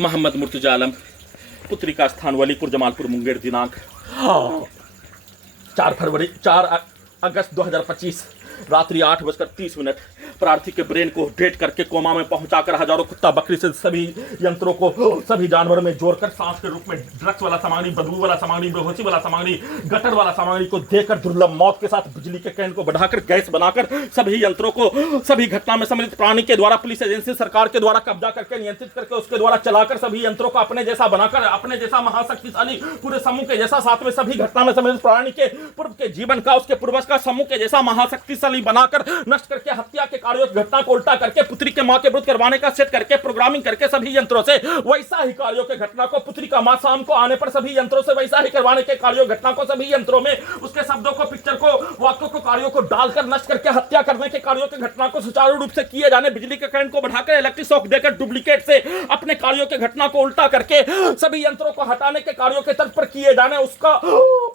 मोहम्मद मुर्तजा आलम, पुत्री का स्थान वलीपुर जमालपुर मुंगेर, दिनांक 4 अगस्त 2025 रात्रि 8:30। प्रार्थी के ब्रेन को डेट करके कोमा में पहुंचाकर हजारों कुत्ता बकरी से सभी यंत्रों को सभी जानवरों में जोड़कर सांस के रूप में ड्रग्स वाला सामग्री, बदबू वाला सामग्री, बेहोशी वाला सामग्री, गटर वाला सामग्री को देकर दुर्लभ मौत के साथ बिजली के करंट को बढ़ाकर गैस बनाकर सभी यंत्रों को सभी घटना में सम्मिलित प्राणी के द्वारा पुलिस एजेंसी सरकार के द्वारा कब्जा करके नियंत्रित करके उसके द्वारा चलाकर सभी यंत्रों को अपने जैसा बनाकर अपने जैसा महाशक्तिशाली पूरे समूह के जैसा साथ में सभी घटना में सम्मिलित प्राणी के पूर्व के जीवन का उसके पूर्वज का समूह के जैसा महाशक्तिशाली बनाकर नष्ट करके हत्या के कार्यों घटना को उल्टा करके पुत्री के मां के विरुद्ध करवाने का सेट करके प्रोग्रामिंग करके सभी यंत्रों से वैसा ही कार्यों के घटना को पुत्री का मां शाम को आने पर सभी यंत्रों से वैसा ही करवाने के कार्यों घटना को सभी यंत्रों में उसके शब्दों को, पिक्चर को, वाक्यों को, कार्यों को डालकर नष्ट करके हत्या करने के कार्यों के घटना को सुचारू रूप से किए जाने, बिजली के करंट को बढ़ाकर इलेक्ट्रिक शॉक देकर डुप्लीकेट से अपने कार्यों के घटना को उल्टा करके सभी यंत्रों को हटाने के कार्यों के तर्ज पर किए जाने, उसका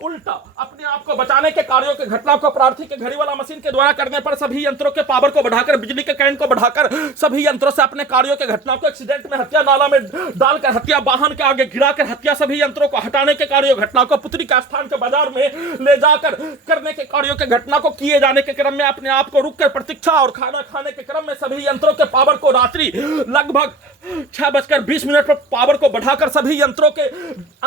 उल्टा अपने आप को बचाने के कार्यों के घटना को प्रार्थी के घड़ी वाला मशीन के द्वारा करने पर सभी यंत्रों के पावर को बढ़ाकर, बिजली के करंट को बढ़ाकर सभी यंत्रों से अपने कार्यों के घटना को एक्सीडेंट में हत्या नाला में डालकर हत्या वाहन के आगे गिराकर हत्या, सभी यंत्रों को हटाने के कार्यों घटना को पुत्री का स्थान के बाजार में ले जाकर करने के कार्यों के घटना को किए जाने के क्रम में अपने आप को रुककर प्रतीक्षा और खाना खाने के क्रम में सभी यंत्रों के पावर को रात्रि लगभग 6:20 पर पावर को बढ़ाकर सभी यंत्रों के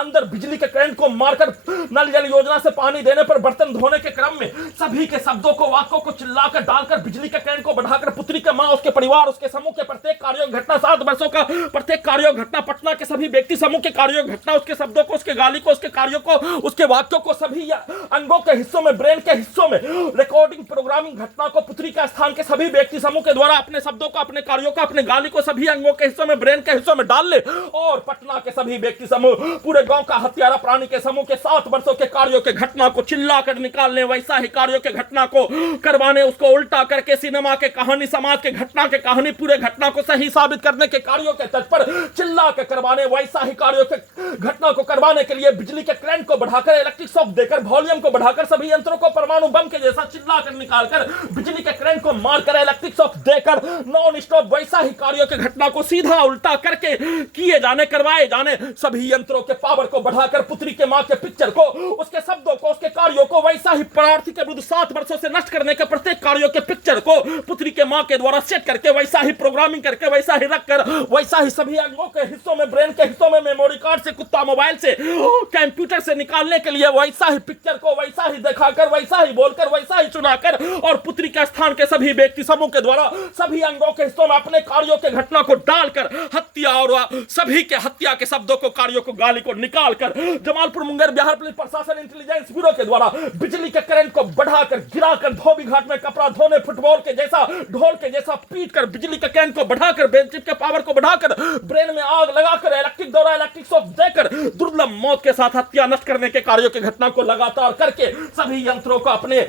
अंदर बिजली के करंट को मारकर नल जल योजना से पानी देने पर बर्तन धोने के क्रम में सभी के शब्दों को, वाक्यों को चिल्लाकर डालकर बिजली के करंट को बढ़ाकर पुत्री के मां, उसके परिवार, उसके समूह के प्रत्येक कार्यों घटना 7 वर्षों का प्रत्येक कार्यों घटना, पटना के सभी व्यक्ति समूह के कार्यों घटना, उसके शब्दों को, उसके गाली को, उसके कार्यों को, उसके वाक्यों को सभी अंगों के हिस्सों में, ब्रेन के हिस्सों में रिकॉर्डिंग प्रोग्रामिंग घटना को पुत्री का स्थान के सभी व्यक्ति समूह के द्वारा अपने शब्दों को, अपने कार्यों को, अपने गाली को सभी अंगों के हिस्सों में, ब्रेन के हिस्सों में डाल ले और पटना के सभी व्यक्ति समूह, पूरे गांव का हत्यारा प्राणी के समूह के 7 वर्षों के कार्यों के घटना को चिल्लाकर निकालने, वैसा ही कार्यों के घटना को करवाने, उसको उल्टा करके सिनेमा के कहानी, समाज के घटना के कहानी, पूरे घटना को सही साबित करने के कार्यों के तट पर चिल्ला के करवाने, वैसा ही कार्यों के घटना को करवाने के लिए बिजली के करंट को बढ़ाकर, इलेक्ट्रिक शॉक देकर, वॉल्यूम को बढ़ाकर सभी यंत्रों को परमाणु बम के जैसा चिल्लाकर निकालकर बिजली के करंट को मारकर इलेक्ट्रिक शॉक देकर नॉन स्टॉप वैसा ही कार्यों के घटना को सीधा उल्टा करके किए जाने, करवाए जाने, सभी यंत्रों के पावर को बढ़ाकर पुत्री के मां के पिक्चर को, उसके शब्दों को, उसके कार्यों को वैसा ही प्रार्थी के विरुद्ध 7 वर्षों से नष्ट करने के प्रत्येक कार्यों के पिक्चर को पुत्री के मां के द्वारा सेट करके वैसा ही प्रोग्रामिंग करके वैसा ही रखकर वैसा ही सभी अंगों के हिस्सों में, ब्रेन के हिस्सों में, मेमोरी कार्ड से, कुत्ता मोबाइल से, कंप्यूटर से निकालने के लिए वैसा ही पिक्चर को वैसा ही दिखाकर, वैसा ही बोलकर, वैसा ही सुनाकर और पुत्री के स्थान के सभी व्यक्ति समूह के द्वारा सभी अंगों के हिस्सों में अपने कार्यों के घटना को डालकर हत्या और सभी के हत्या के शब्दों को, कार्यों को, गाली को निकालकर जमालपुर मुंगेर बिहार पुलिस प्रशासन इंटेलिजेंस ब्यूरो के द्वारा बिजली के करंट को बढ़ाकर गिराकर धोबी घाट में कपड़ा धोने फुटबॉल के जैसा, ढोल के जैसा पीट कर बिजली के करंट को बढ़ाकर, बेंचिप के पावर को बढ़ाकर, ब्रेन में आग लगाकर, इलेक्ट्रिक दौरा, इलेक्ट्रिक शॉक देकर दुर्लभ मौत के साथ हत्या नष्ट करने के कार्यों की घटना को लगातार करके सभी यंत्रों को अपने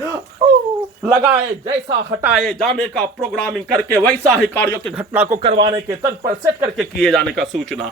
लगाए जैसा हटाए जाने का प्रोग्रामिंग करके वैसा ही कार्यों की घटना को करवाने के तर्ज पर सेट करके किए जाने का सूचना